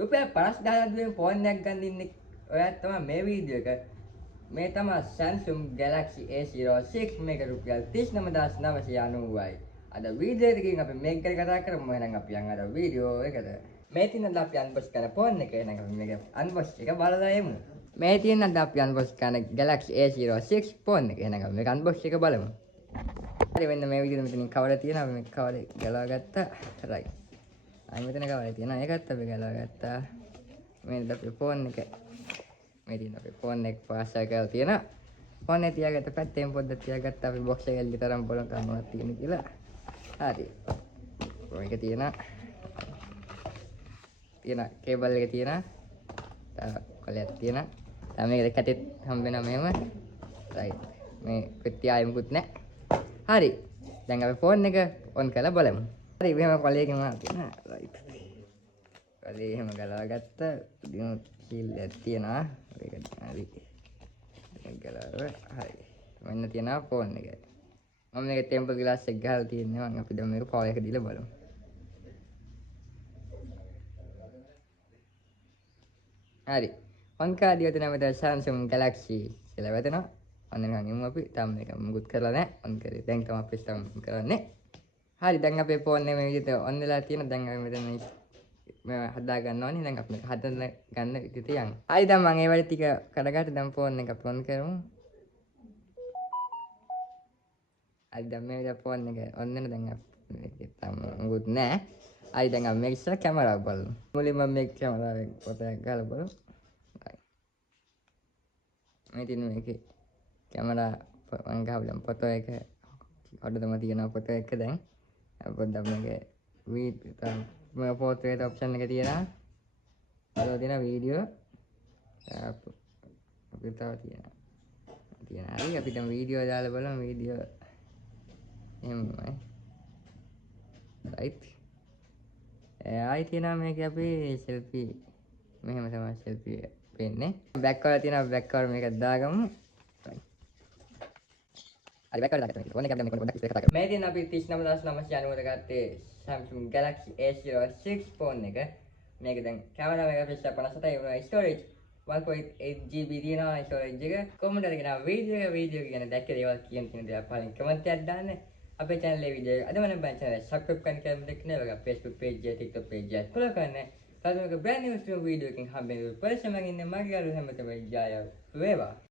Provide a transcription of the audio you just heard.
රුපියල් 50000ක් දුවෙන් ෆෝන් එකක් ගන්න ඉන්නේ ඔයාත් තමයි මේ වීඩියෝ එක මේ තමයි Samsung Galaxy A06 මේක රුපියල් 39990යි. අද වීඩියෝ එකකින් අපි මේක ගැන කතා කරමු. එහෙනම් අපි යන් අද වීඩියෝ එකට. මේ තියෙන අපි අන්බොක්ස් කරන ෆෝන් එක. එහෙනම් අපි මේක අන්බොක්ස් එක බලලා යමු. මේ තියෙන අපි අන්බොක්ස් කරන Galaxy A06 ෆෝන් එක. එහෙනම් අපි මේක අන්බොක්ස් එක බලමු. හරි මෙන්න මේ විදිහට මෙතනින් කවර තියෙනවා. අපි මේක කවර ගලවා ගත්තා. රයිට්. අයි මෙතන කවර තියෙනවා. ඒකත් අපි ගලවා ගත්තා. මේ අපේ ෆෝන් එක. මේ තියෙන අපේ ෆෝන් එක පාස්වර්ඩ් කරලා තියෙනවා. ෆෝන් එක තියාගත්ත පැත්තෙන් පොඩ්ඩක් තියාගත්ත අපි බොක්ස් එක එල්ල තරම් බලන්න මොනවද තියෙන්නේ කියලා. හරි. මේක තියෙන කේබල් එක තියෙන. කොලයක් තියෙන. මේක කැටෙත් හම්බ වෙනවා මෙහෙම. රයිට්. මේ පිටියයි මුකුත් නැහැ. හරි. දැන් අපි ෆෝන් එක ඔන් කරලා බලමු. හරි මෙහෙම කොලයකින් මම තියෙනවා. රයිට්. කොලේ එහෙම ගලවා ගත්ත. දිනු කීල් එකක් තියෙනවා. ඒක හරි. ගලව හරි. මෙන්න තියෙනවා ෆෝන් එක. මම මේක ටෙම්පර් ග්ලාස් එක ගහලා තියෙනවා. මම අපි දැන් මේක පවර් එක දීලා බලමු. හරි. ඔන් කාඩිය දෙන මෙතන Samsung Galaxy කියලා වැදෙනවා. ඔන්න නිකන් ඉමු අපි. තාම මේක මුකුත් කරලා නැහැ. ඔන් කරේ. දැන් තමයි අපි ස්ටම් කරන්නේ. හරි දැන් අපේ ෆෝන් එක මේ විදිහට ඔන් වෙලා තියෙනවා. දැන් අපි මෙතන මේ හදා ගන්න ඕනේ. දැන් අපි මේක හදන්න ගන්න විදිහට යන්න. හරි දැන් මම ඒ වැඩ ටික කරගත්ත දැන් ෆෝන් එක අපි ඔන් කරමු. හරි දැන් මේ විදිහට ෆෝන් එක ඔන් වෙන දැන් අපි තාම මුකුත් නැහැ. හරි දැන් අපි මේක ඉස්සර කැමරාව බලමු. මුලින්ම මේ කැමරාවෙන් ෆොටෝ එකක් ගහලා බලමු. මේ තියෙන මේකේ කැමරා මම ගහලා ෆොටෝ එක හොඩදම තියෙනවා ෆොටෝ එක දැන් පොඩ්ඩක් මේක මේ පෝට්‍රේට් ඔප්ෂන් එක තියෙනවා. අර තියෙන වීඩියෝ අපිට තව තියෙනවා. හරි අපිට වීඩියෝ දාලා බලමු වීඩියෝ එම්මයි. රයිට්. ආයි තියෙනවා මේක අපි සෙල්ෆි මෙහෙම තමයි සෙල්ෆි පෙන්නේ. බෑක් කවර් තියෙනවා බෑක් කවර් මේක දාගමු. හරි බෑක් කවර් දාගත්තා. ෆෝන් එක අපි පොඩ්ඩක් ඉස්සරහට කතා කරමු. මේ තියෙන අපි 39990 ගත්තේ Samsung Galaxy A06 ෆෝන් එක. මේක දැන් කැමරා මෙගාපික්සල් 57යි වුණා ස්ටෝරේජ් 1.8 GB තියෙනවා ස්ටෝරේජ් එක. කොමන්ට් එකේ නා වීඩියෝ එක ගැන දැක්ක දේවල් කියන දේ පලින් කමෙන්ට් එකක් දාන්න. අපේ channel එකේ වීඩියෝ අද මම බෑ channel subscribe කරන්න කියලා දෙන්න නේද Facebook page එක TikTok page එක follow කරන්න. තාම එක brand new video එකකින් හම්බෙන්න පරිස්සමෙන් ඉන්න මගේ යාළුවෝ හැමතෙම ජය වේවා.